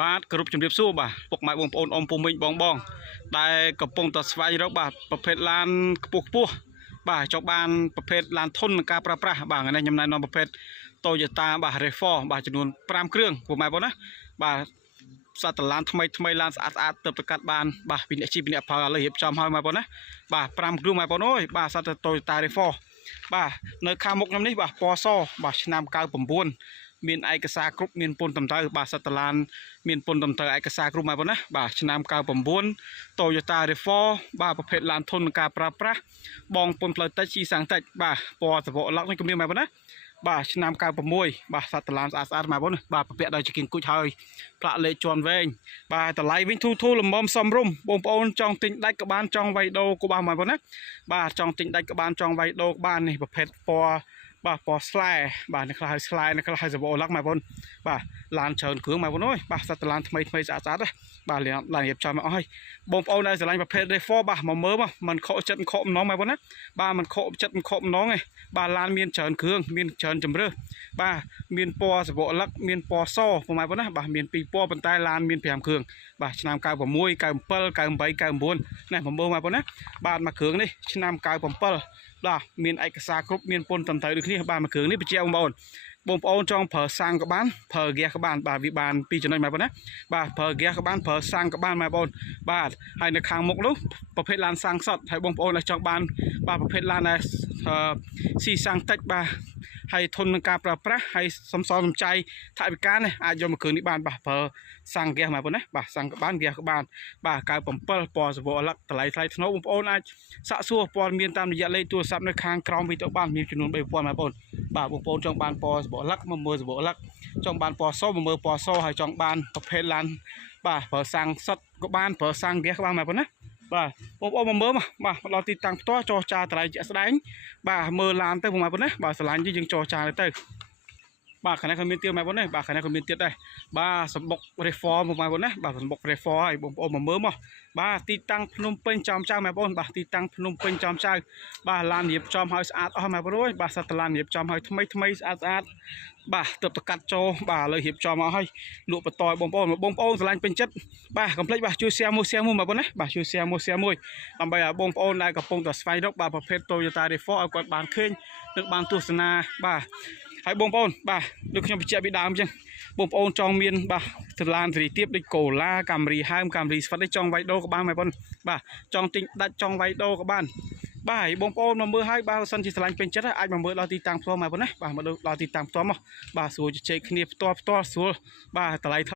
បាទគ្រប់ជំរាបសួរបាទពុកម៉ែបងប្អូនអ៊ំពុំវិញបងដែលកំពុងតែស្វែងរកបាទប្រភេទឡានខ្ពស់បាទចង់បានប្រភេទឡានធុននឹងការប្រើប្រាស់បាទថ្ងៃនេះខ្ញុំណែនាំប្រភេទ Toyota បាទ RAV4 បាទចំនួន5គ្រឿងពុកម៉ែបងណាបាទសត្វឡានថ្មីឡានស្អាតទៅប្រកាត់បានបាទពីអ្នកជីពីអ្នកប្រើឥឡូវរៀបចំហើយម៉ែបងណាបាទ5គ្រឿងម៉ែបងអើយបាទសត្វ Toyota RAV4 បាទនៅខាងមុខខ្ញុំនេះបាទពណ៌សបាទឆ្នាំ99មានឯកសារគ្រប់មានពន្ធត្រឹមត្រូវបាទសត្វឡានមានពន្ធត្រឹមត្រូវឯកសារគ្រប់ម៉ែបងណាបាទឆ្នាំ99 Toyota RAV4 បាទប្រភេទឡានធុននឹងការប្រើប្រាស់បងពន្ធផ្លូវតិចជីសាំងតិចបាទពណ៌សវកឡុកនេះគំរាមម៉ែបងណាបាទឆ្នាំ96បាទសត្វឡានស្អាតម៉ែបងណាបាទប្រពាក់ដោយជាគៀងគូចហើយផ្លាកលេខជាន់វែងបាទតម្លៃវិញធូរល្មមសមរម្យបងប្អូនចង់ទិញដាច់ក៏បានចង់វាយដូរក៏បានម៉ែបងណាបាទចង់ទិញដាច់ក៏បានចង់វាយដូរក៏បាននេះប្រភេទពណ៌បាទពណ៌ស្លែបាទនៅខ្លះឲ្យស្លែនៅខ្លះឲ្យសវកឡុកម៉ែបងបាទឡានច្រើនគ្រឿងម៉ែបងអើយបាទសត្វឡានថ្មីស្អាតណាបាទឡានរៀបចំមកអស់ហើយបងប្អូនដែលស្រឡាញ់ប្រភេទ RAV4 បាទមកមើលមកមិនខកចិត្តមិនខកម្ដងម៉ែបងណាបាទមិនខកចិត្តមិនខកម្ដងទេបាទឡានមានច្រើនគ្រឿងមានច្រើនជម្រើសបាទមានពណ៌សវកឡឹកមានពណ៌សពុកម៉ែបងណាបាទមាន2ពណ៌ប៉ុន្តែឡានមាន5គ្រឿងបាទឆ្នាំ96 97 98 99នេះមកមើលម៉ែបងណាបាទមួយគ្រឿងនេះឆ្នាំ97បាទមានឯកសារគ្រប់មានពន្ធត្រឹមត្រូវដូចគ្នាបាទមួយគ្រឿងនេះបញ្ជាក់បងប្អូនចង់ប្រើសាំងក៏បានប្រើហ្គាសក៏បានបាទវាបាន2ចំណុចម៉ែបងណាបាទប្រើហ្គាសក៏បានប្រើសាំងក៏បានម៉ែបងបាទហើយនៅខាងមុខនោះប្រភេទឡានសាំងសតហើយបងប្អូនដែលចង់បានបាទប្រភេទឡានដែលស៊ីសាំងតិចបាទហើយធន់នឹងការប្រើប្រាស់ហើយសំចៃថវិកានេះអាចយកមកគ្រឿងនេះបានបាទប្រើសាំងហ្គាសម៉ែបងណាបាទសាំងក៏បានហ្គាសក៏បានបាទ97ពណ៌សវកឡឹកតម្លៃថ្លៃថ្នូរបងប្អូនអាចសាកសួរព័ត៌មានតាមរយៈលេខទូរស័ព្ទនៅខាងក្រោមវីដេអូបានមានចំនួន3000ម៉ែបងបាទបងប្អូនចង់បានពណ៌សវកឡឹកមកមើលសវកឡឹកចង់បានពណ៌សមកមើលពណ៌សហើយចង់បានប្រភេទឡានបាទប្រើសាំងសុតក៏បានប្រើសាំងហ្គាសក៏បានម៉ែបងណាបាទបងប្អូនមកមើលមកបាទមកដល់ទីតាំងផ្ទាល់ចរចាតម្លៃជាក់ស្ដែងបាទមើលឡានទៅបងប្អូនណាបាទស្រឡាញ់យើងចរចាទៅបាទខាងនេះក៏មានទៀតម៉ែបងណាបាទខាងនេះក៏មានទៀតដែរបាទសម្បុក RAV4 បងប្អូនណាបាទសម្បុក RAV4 ហើយបងប្អូនមកមើលមកបាទទីតាំងភ្នំពេញចំចៅម៉ែបងប្អូនបាទទីតាំងភ្នំពេញចំចៅបាទឡានរៀបចំឲ្យស្អាតអស់ម៉ែបងប្អូនបាទសត្វឡានរៀបចំឲ្យថ្មីស្អាតបាទទៅប្រកាត់ចូលបាទឥឡូវរៀបចំមកឲ្យលក់បន្តឲ្យបងប្អូនស្រឡាញ់ពេញចិត្តបាទកុំភ្លេចបាទជួយ share មួយម៉ែបងណាបាទជួយ share មួយដើម្បីឲ្យបងប្អូនដែលកំពុងតែស្វែងរកបាទប្រភេទ Toyota RAV4 ឲ្យគាត់បានឃើញនិងបានទស្សនាបាទហើយបងប្អូនបាទដូចខ្ញុំបញ្ជាក់ពីដើមអញ្ចឹងបងប្អូនចង់មានបាទទៅឡានសេរីទាបដូចកូឡាកាមេរីហើមកាមេរីស្វិតនេះចង់វាយដូរក៏បានម៉ែបងបាទចង់ទិញដាច់ចង់វាយដូរក៏បានបាទបងប្អូនមកមើលឲ្យបើសិនជាស្រឡាញ់ពេញចិត្តអាចមកមើលដល់ទីតាំងផ្ទាល់ម៉ែបងណាបាទមកដល់ទីតាំងផ្ទាល់មកបាទស្រួលជជែកគ្នាផ្ទាល់ស្រួលបាទតម្លៃ